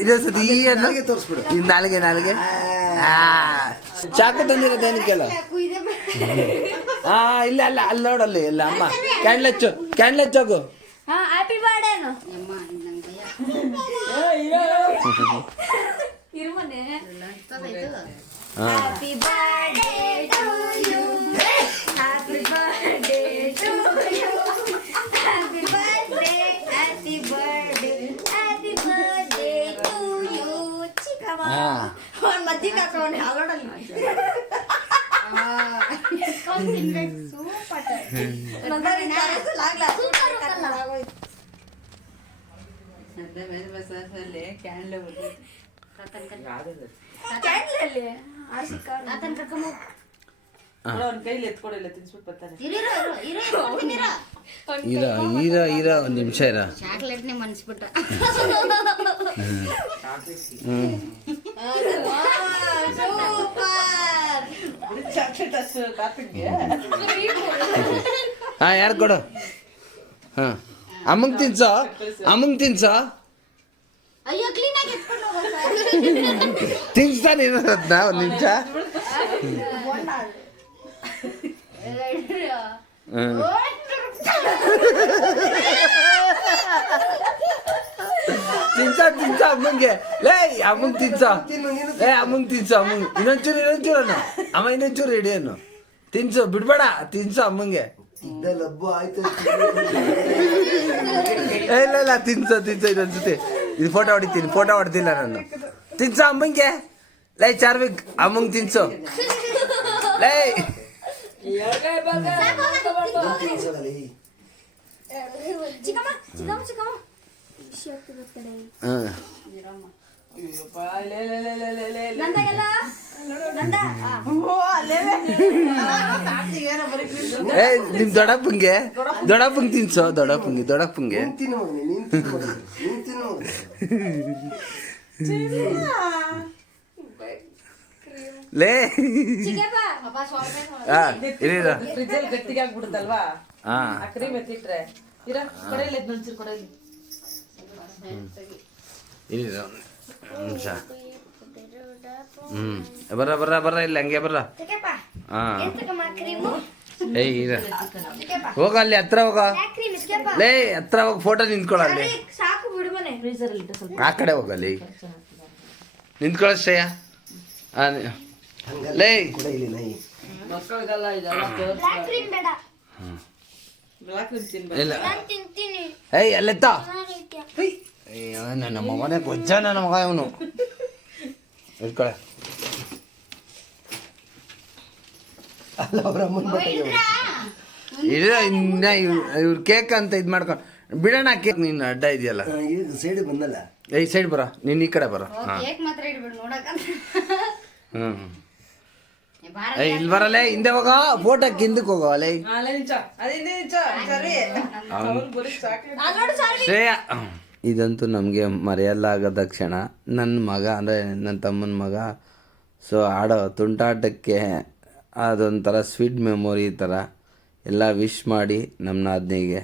ಇನ್ನೊಂದ್ಸತಿ ಈ ಅನ್ನು ತೋರಿಸ್ಬಿಡು. ಈ ನಾಲ್ಗೆ ಚಾಕು ತಂದಿರೋದು ಏನಕ್ಕೆಲ್ಲ ಇಲ್ಲ ಅಲ್ಲ ಅಲ್ಲಿ ನೋಡಲ್ಲಿ ಇಲ್ಲ ಅಮ್ಮ candle ಹಚ್ಚೋಗು happy birthday happy birthday to you happy birthday to you happy birthday happy birthday happy birthday to you ಚಿಕ್ಕಮ್ಮ ಅವನ್ ಮಜ್ಜಿಗೆ ಹಾಕೋಣ ಹಾಲೋಡಲ್ಲಿ ಇರ ಒಂದು ನಿಮಿಷ ಇರ ಚಾಕ್ಲೇಟ್ನೇ ಮನ್ಸ್ಬಿಟ್ಟ ಯಾರು ಕೊಡು ಅಮ್ಮಂಗ್ ತಿನ್ಸೋ ಅಯ್ಯೋ ಕ್ಲೀನ್ ಆಗಿ ಎತ್ಕೊಂಡು ಹೋಗೋ ತಿನ್ಸ್ತಾನೆ ಇರೋದ್ನ ಒಂದು ನಿಮಿಷ ತಿನ್ಸ ಅಮ್ಮಂಗೆ ಲೇ ಅಮ್ಮಂಗ್ ತಿನ್ಸ ಅಮ್ಮಂಗ್ ತಿನ್ಸ ಅಮ್ಮಂಗ್ ಇನ್ನೊಂಚೂರು ಅಮ್ಮ ಇನ್ನೊಂಚೂರು ಹಿಡಿಯನು ತಿನ್ಸು ಬಿಡ್ಬೇಡ ತಿನ್ಸು ಅಮ್ಮಂಗೆ ಇಲ್ಲ ತಿನ್ಸು ಇದೊಂದ್ಸತಿ ಇದು ಫೋಟೋ ಹೊಡಿತಿಲ್ಲ ನಾನು ತಿನ್ಸು ಅಮ್ಮಂಗೆ ಲೈ ಚಾರ್ವಿಕ್ ಅಮ್ಮಂಗ್ ತಿನ್ಸು ಲೈ ನಿಮ್ ದೊಡ್ಡಪ್ಪಂಗೆ ತಿನ್ಸೋ ದೊಡ್ಡಪ್ಪಂಗೆ ಲೇ ಗಟ್ಟಿಗೆ ಆಗ್ಬಿಡುತ್ತಲ್ವಾ ಕ್ರೀಮ್ ಎತ್ತಿಟ್ರೆ ನಿಮಿಷ ಬರ್ರ ಇಲ್ಲ ಹಂಗೆ ಬರ್ರ ಹೋಗ ಅಲ್ಲಿ ಹತ್ರ ಹೋಗ ಲೇ ಹತ್ರ ಹೋಗ ಫೋಟೋ ನಿಂತ್ಕೊಳ್ಳಲ್ಲಿ ಆ ಕಡೆ ಹೋಗಲ್ಲಿ ನಿಂತ್ಕೊಳ್ಳ ಶ್ರೇಯ ಲೇ ಇಲ್ಲ ಏಯ್ ಅಲ್ಲೆತ್ತ ನನ್ನ ಮಗನೇ ಗೊಜ್ಜ ನನ್ನ ಮಗ ಇವನು ಇಟ್ಕೊಳೆ ಇಲ್ಲ ಇನ್ನ ಇವ್ರ ಕೇಕ್ ಅಂತ ಇದ್ ಮಾಡ್ಕೊಂಡು ಬಿಡೋಣ ಕೇಕ್ ನೀನು ಅಡ್ಡ ಇದೆಯಲ್ಲ ಸೈಡ್ ಬಂದಲ್ಲ ಈ ಸೈಡ್ ಬರ ನೀನ್ ಈ ಕಡೆ ಬರ ಇಲ್ಲಿ ಬರಲೇ ಹಿಂದೆ ಹೋಗ ಫೋಟೋಕ್ಕೆ ಹಿಂದಕ್ಕೆ ಹೋಗೋ ಅಲ್ಲೇ ಶ್ರೇಯ ಇದಂತೂ ನಮಗೆ ಮರೆಯಲಾಗದ ಕ್ಷಣ ನನ್ನ ಮಗ ಅಂದರೆ ನನ್ನ ತಮ್ಮನ ಮಗ ಸೊ ಆಡೋ ತುಂಟಾಟಕ್ಕೆ ಅದೊಂಥರ ಸ್ವೀಟ್ ಮೆಮೊರಿ ಥರ ಎಲ್ಲ ವಿಶ್ ಮಾಡಿ ನಮ್ಮ ನಾದ್ನಿಗೆ